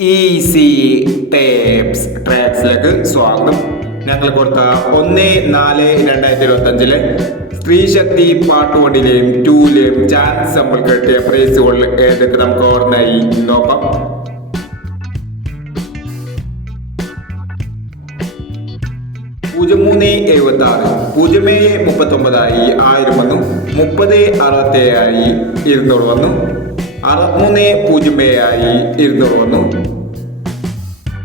Easy tapes ട്രാക്സിലേക്ക് സ്വാഗതം. ഞങ്ങൾ കൊടുത്ത 1/4/2025 സ്ത്രീശക്തി പാർട്ട് 1ലെയും 2ലെയും ചാൻസ് നമ്മൾ കിട്ടിയ പ്രൈസുകൾ ഏതൊക്കെ നമുക്ക് ഓർമ്മയായി നോക്കാം. പൂജ്യം 37 1039 1000 വന്നു. 30 67 200 വന്നു. 63 200 വന്നു.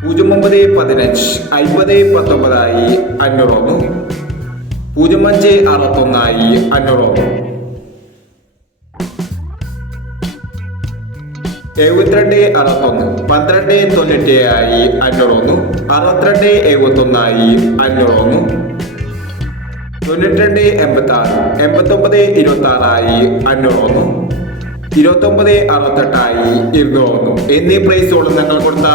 09 15 50 19 500 വന്നു. 05 61 500 വന്നു. 72 61 12 97 500 വന്നു. 62 71 500 വന്നു. 92 86 89 26 500 വന്നു. 29 68 200 വന്നു. എന്നീ പ്രൈസുകൾ ഞങ്ങൾ കൊടുത്ത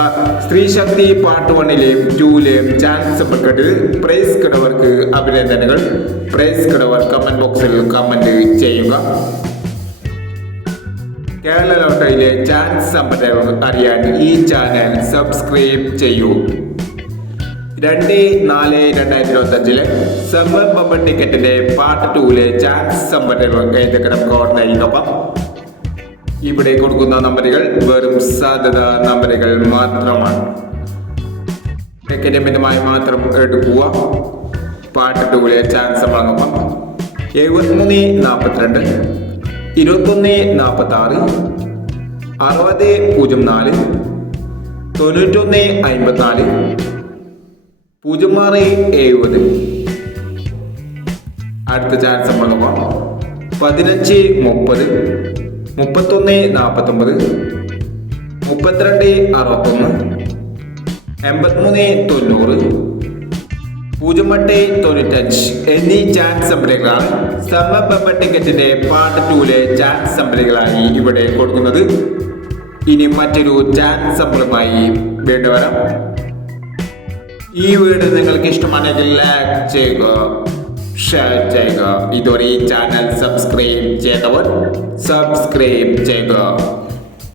സ്ത്രീശക്തി പാർട്ട് 1ലെയും 2ലെയും ചാൻസ് ബക്കറ്റിൽ പ്രൈസ് കിടവർക്ക് അഭിനന്ദനങ്ങൾ. പ്രൈസ് കിടവർ കമന്റ് ബോക്സിൽ കമന്റ് ചെയ്യുക. കേരള ലോട്ടറിയിലെ ചാൻസ് സമ്പ്രദായം അറിയാൻ ഈ ചാനൽ സബ്സ്ക്രൈബ് ചെയ്യൂ. 2/4/2025 സമ്മർ ബമ്പർ ടിക്കറ്റിന്റെ പാർട്ട് 2ലെ ചാൻസ് സമ്പ്രദായം ഏതൊക്കെ നമുക്ക് ഓർമ്മയിനൊപ്പം ഇവിടെ കൊടുക്കുന്ന നമ്പറുകൾ വെറും സാധ്യത നമ്പറുകൾ മാത്രമാണ്. ടിക്കറ്റ് മാത്രം എടുക്കുക. പാർട്ട് 2ലെ ചാൻസ് നമ്മളൊപ്പം 73 42 21 46 60 04 91 54 06 70. അടുത്ത ചാൻസ് നമ്മളൊപ്പം 15 30 31 49 32 61 83 90 08 95 എന്നീ ചാൻസ് നമ്പറുകളാണ് സമ്മർ ബമ്പർ ടിക്കറ്റിന്റെ പാർട്ട് 2ലെ ചാൻസ് നമ്പറുകളായി ഇവിടെ കൊടുക്കുന്നത്. ഇനി മറ്റൊരു ചാൻസ് നമ്പറുമായി വീണ്ടും വരാം. ഈ വീഡിയോ നിങ്ങൾക്ക് ഇഷ്ടമാണെങ്കിൽ ലൈക്ക് ചെയ്യുക, ഷെയർ ചെയ്യുക. ഇതുവരെ ഈ ചാനൽ സബ്സ്ക്രൈബ് ചെയ്തവർ സബ്സ്ക്രൈബ് ചെയ്യുക.